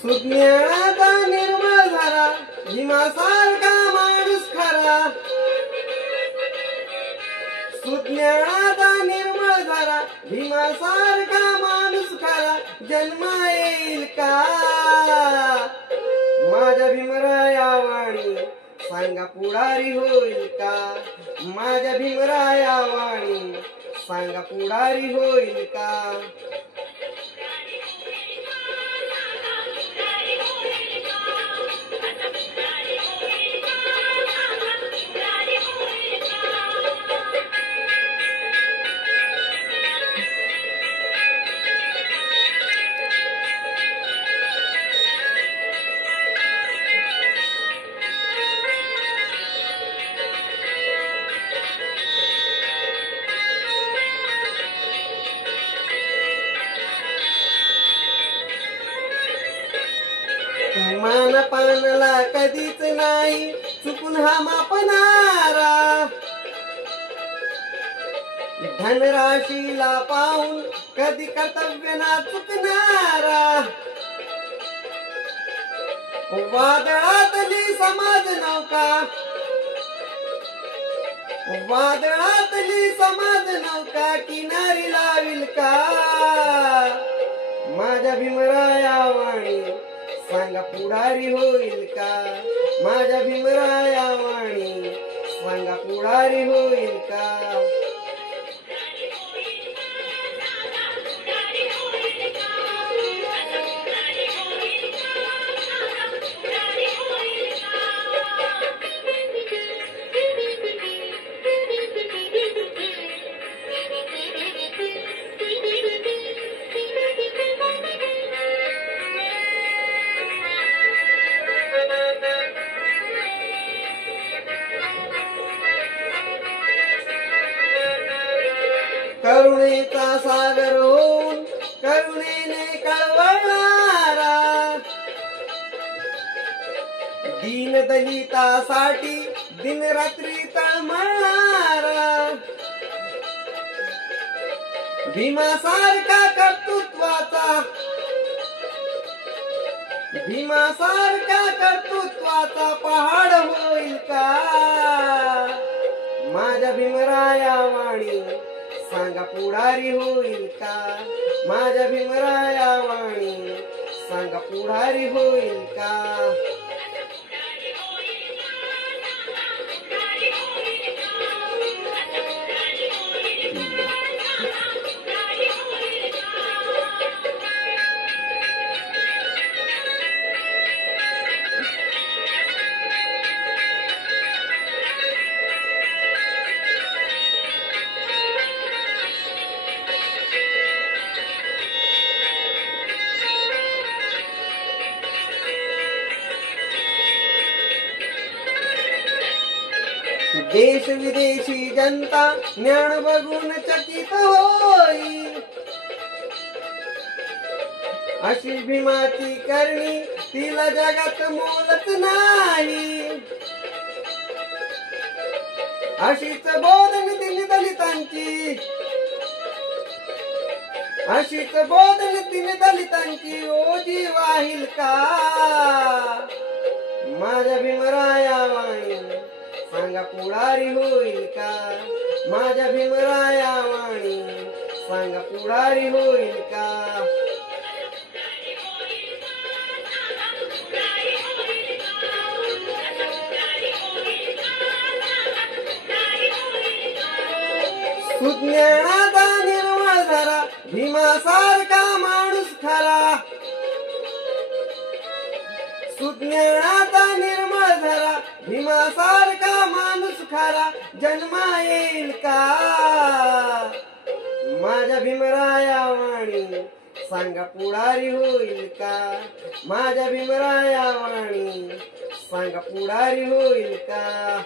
सुज्ञानाचा निर्मळ झाला भीमासारखा माणूस खरा. सुज्ञानाचा निर्मळ झाला भीमासारखा माणूस खरा. जन्म येईल का माझ्या भीमराया वाणी सांगा पुढारी होईल का. माझ्या भीमराया वाणी सांगा पुढारी होईल का. मानपानला कधीच नाही चुकून हा मापणारा. धनराशीला पाहून कधी कर्तव्य ना चुकणारा. वादळातली समाज नौका वादळातली समाज नौका किनारी लावील का. माझ्या भीमराया वाणी सांगा पुढारी होईल का. माझ्या भीमराया वाणी सांगा पुढारी होईल का. करुणेचा सागर होऊन करुणेने कळवळणारा. दीनदलितासाठी दिनरात्री तळमळणारा. भीमासारखा कर्तृत्वाचा पहाड होईल का. माझ्या भीमराया वाणी सांगा पुढारी होईल का. माझ्या भीमराया वाणी सांगा पुढारी होईल का. देश विदेशी जनता ज्ञान बघून चकित होई. अशी भीमाची करणी तिला जगात मोलच नाही. अशीच बोधन तिने दलितांची ओजी वाहील का. माझ्या भीमराया वाणी सांगा पुढारी होईल का. माझ्या भीमराया वाणी सांगा पुढारी होईल का. सुज्ञानाचा निर्मळ झाला भीमासारखा माणूस खरा. सुज्ञानाचा निर्मळ झाला भीमासारखा माणूस खरा. जन्म येईल का माझ्या भीमराया वाणी सांगा पुढारी होईल का. माझ्या भीमराया वाणी सांगा पुढारी होईल का.